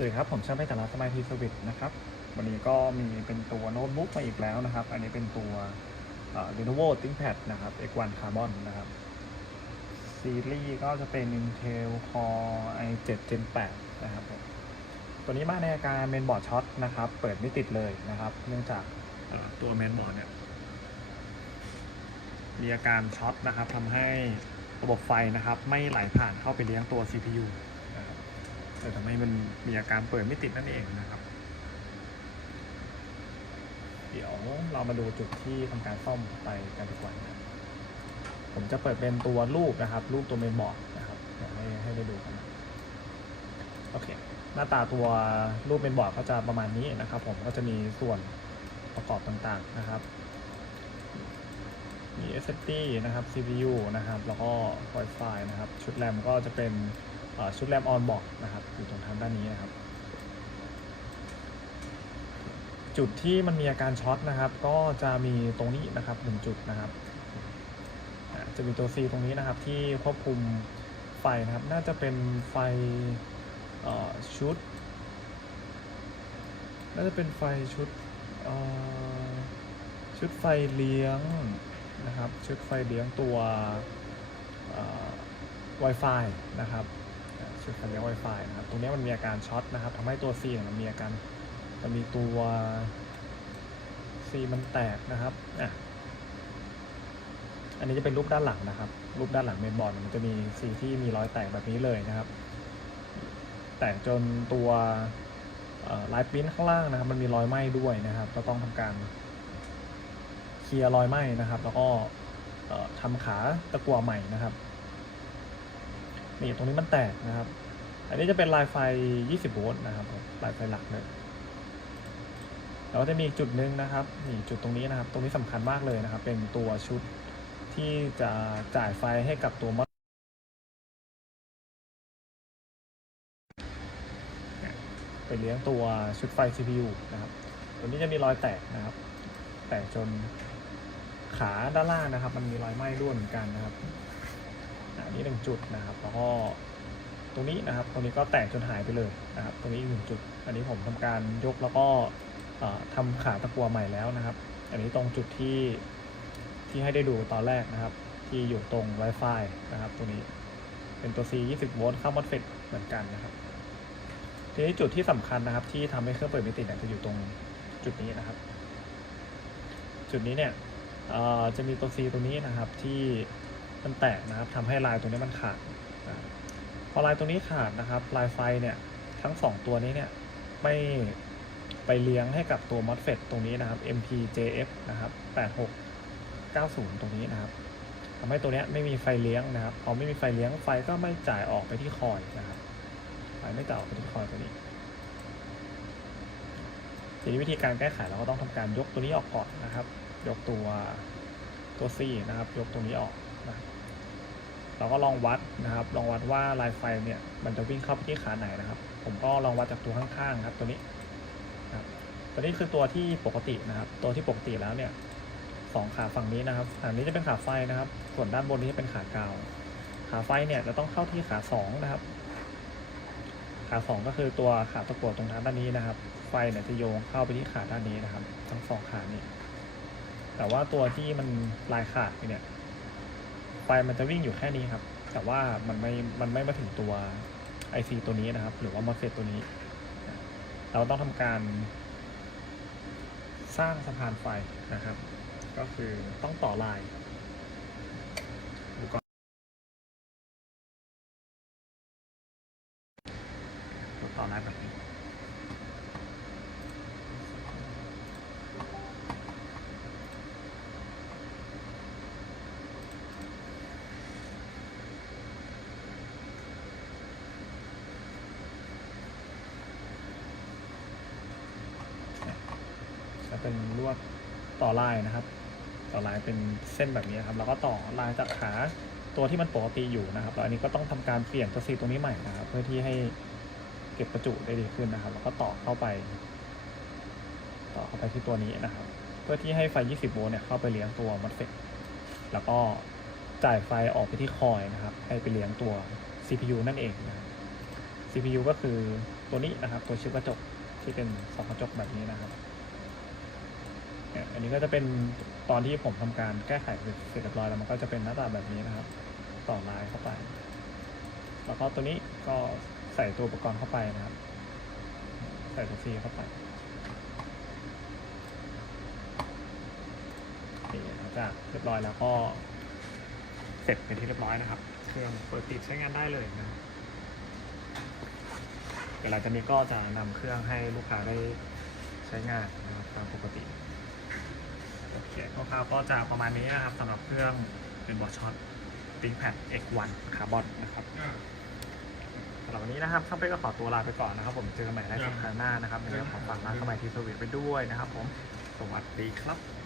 สวัสดีครับ ผมช่างไฟแต่ละสมาธิสวิตนะครับ วันนี้ก็มีเป็นตัวโน้ตบุ๊กมาอีกแล้วนะครับ อันนี้เป็นตัว Lenovo ThinkPad นะครับ X1 Carbon นะครับ ซีรีส์ก็จะเป็น Intel Core i7 Gen 8นะครับ ตัวนี้มาในอาการเมนบอร์ดช็อตนะครับ เปิดไม่ติดเลยนะครับ เนื่องจากตัวเมนบอร์ดเนี่ยมีอาการช็อตนะครับทำให้ระบบไฟนะครับ ไม่ไหลผ่านเข้าไปเลี้ยงตัว CPU นะครับเลยทำให้มันมีอาการเปิดไม่ติดนั่นเองนะครับ เดี๋ยวเรามาดูจุดที่ทำการซ่อมไปกันดีกว่านะผมจะเปิดเป็นตัวรูปนะครับ รูปตัวเมนบอร์ดนะครับเดี๋ยวให้ให้ได้ดูกันโอเค หน้าตาตัวรูปเมนบอร์ดก็จะประมาณนี้นะครับ ผมก็จะมีส่วนประกอบต่างๆนะครับมี SSD นะครับ CPU นะครับ แล้วก็ Wi-Fi นะครับ ชุดแรมก็จะเป็น ชุดแรมออนบอร์ดนะครับอยู่ตรงทางด้านนี้นะครับ จุดที่มันมีอาการช็อตนะครับ ก็จะมีตรงนี้นะครับหนึ่งจุดนะครับจะมีตัว C ตรงนี้นะครับที่ควบคุมไฟนะครับ น่าจะเป็นไฟชุด น่าจะเป็นไฟชุดชุดไฟเลี้ยงนะครับ ชุดไฟเลี้ยงตัว Wi-Fi นะครับ ชุดไฟเลี้ยง Wi-Fi นะครับ ตรงนี้มันมีอาการช็อตนะครับทำให้ตัว C มันมีอาการมันมีตัว C มันแตกนะครับอะอันนี้จะเป็นรูปด้านหลังนะครับ รูปด้านหลังเมนบอร์ดมันจะมี C ที่มีรอยแตกแบบนี้เลยนะครับ แตกจนตัวลายปิ้นข้างล่างนะครับ มันมีรอยไหม้ด้วยนะครับ ก็ต้องทำการเคลียร์รอยไหม้นะครับ แล้วก็เอ่อทำขาตะกั่วใหม่นะครับ นี่ตรงนี้มันแตกนะครับ อันนี้จะเป็นลายไฟ 20 โวลต์นะครับลายไฟหลักเลยแล้วก็จะมีจุดหนึ่งนะครับนี่จุดตรงนี้นะครับ ตรงนี้สำคัญมากเลยนะครับ เป็นตัวชุดที่จะจ่ายไฟให้กับตัวมอไปเลี้ยงตัวชุดไฟ CPU นะครับตัวนี้จะมีรอยแตกนะครับ แตกจนขาด้านล่างนะครับ มันมีรอยไหม้ด้วยเหมือนกันนะครับ อันนี้หนึ่งจุดนะครับ แล้วก็ตรงนี้นะครับ ตรงนี้ก็แตกจนหายไปเลยนะครับ ตรงนี้อีกหนึ่งจุด อันนี้ผมทำการยกแล้วก็เอ่อทำขาตะกัวใหม่แล้วนะครับ อันนี้ตรงจุดที่ที่ให้ได้ดูตอนแรกนะครับ ที่อยู่ตรง Wi-Fi นะครับตรงนี้เป็นตัว C 20 โวลต์เข้ามอสเฟตเหมือนกันนะครับ ทีนี้จุดที่สำคัญนะครับ ที่ทำให้เครื่องเปิดไม่ติดเนี่ยจะอยู่ตรงจุดนี้นะครับ จุดนี้เนี่ยจะมีตัว C ตัวนี้นะครับที่ มันแตกนะครับทำให้ลายตัวนี้มันขาดพอลายตัวนี้ขาดนะครับ ลายไฟเนี่ยทั้งสองตัวนี้เนี่ยไม่ไปเลี้ยงให้กับตัว MOSFET ตรงนี้นะครับ MPJF นะครับ8690 ตรงนี้นะครับทำให้ตัวนี้ไม่มีไฟเลี้ยงนะครับพอไม่มีไฟเลี้ยงไฟก็ไม่จ่ายออกไปที่คอยนะครับไฟไม่จ่ายออกไปที่คอยตัวนี้ทีนี้วิธีการแก้ไขเราก็ต้องทำการยกตัวนี้ออกก่อนนะครับ ยกตัวตัว C นะครับ ยกตรงนี้ออกนะครับ เราก็ลองวัดนะครับ ลองวัดว่าลายไฟเนี่ยมันจะวิ่งเข้าไปที่ขาไหนนะครับ ผมก็ลองวัดจากตัวข้างๆครับตัวนี้ครับตัวนี้คือตัวที่ปกตินะครับ ตัวที่ปกติแล้วเนี่ยสองขาฝั่งนี้นะครับขานี้จะเป็นขาไฟนะครับ ส่วนด้านบนนี้จะเป็นขากาว ขาไฟเนี่ยจะต้องเข้าที่ขาสองนะครับ ขาสองก็คือตัวขาตะกั่วตรงทางด้านนี้นะครับ ไฟเนี่ยจะโยงเข้าไปที่ขาด้านนี้นะครับ ทั้งสองขานี้ แต่ว่าตัวที่มันลายขาดเนี่ย ไฟมันจะวิ่งอยู่แค่นี้ครับ แต่ว่ามันไม่ มันไม่มาถึงตัว IC ตัวนี้นะครับ หรือว่ามอสเฟตตัวนี้ เราต้องทำการ สร้างสะพานไฟนะครับ ก็คือต้องต่อลายดูก่อนต่อลายแบบนี้ จะเป็นลวดต่อลายนะครับ ต่อลายเป็นเส้นแบบนี้ครับ แล้วก็ต่อลายจากขาตัวที่มันปกติอยู่นะครับแล้วอันนี้ก็ต้องทำการเปลี่ยนตัวซีตรงนี้ใหม่นะครับ เพื่อที่ให้เก็บประจุได้ดีขึ้นนะครับ แล้วก็ต่อเข้าไป ต่อเข้าไปที่ตัวนี้นะครับ เพื่อที่ให้ไฟ 20 โวลต์เนี่ยเข้าไปเลี้ยงตัวมัดเฟกแล้วก็จ่ายไฟออกไปที่คอยนะครับ ให้ไปเลี้ยงตัว CPU นั่นเองนะครับ CPU ก็คือตัวนี้นะครับ ตัวชิปกระจกที่เป็นสองกระจกแบบนี้นะครับ อันนี้ก็จะเป็นตอนที่ผมทำการแก้ไขเสร็จเรียบร้อยแล้วมันก็จะเป็นหน้าตาแบบนี้นะครับ ต่อลายเข้าไป แล้วก็ตัวนี้ก็ใส่ตัวอุปกรณ์เข้าไปนะครับ ใส่ตัวซีเข้าไปนี่จากเรียบร้อยแล้วก็เสร็จเป็นที่เรียบร้อยนะครับ เครื่องเปิดติดใช้งานได้เลยนะครับเดี๋ยวหลังจากนี้ก็จะนำเครื่องให้ลูกค้าได้ใช้งานนะครับตามปกติ เคคร่าวๆก็จะประมาณนี้นะครับสำหรับเครื่องเป็นบอช็อต ThinkPad X1 คาร์บอนนะครับสำหรับวันนี้นะครับช่างเป้ก็ขอตัวลาไปก่อนนะครับ ผมเจอกันใหม่ในสัปดาห์หน้านะครับในเรื่องของฝากร้านสมัยทีสวิตไปด้วยนะครับ ผมสวัสดีครับ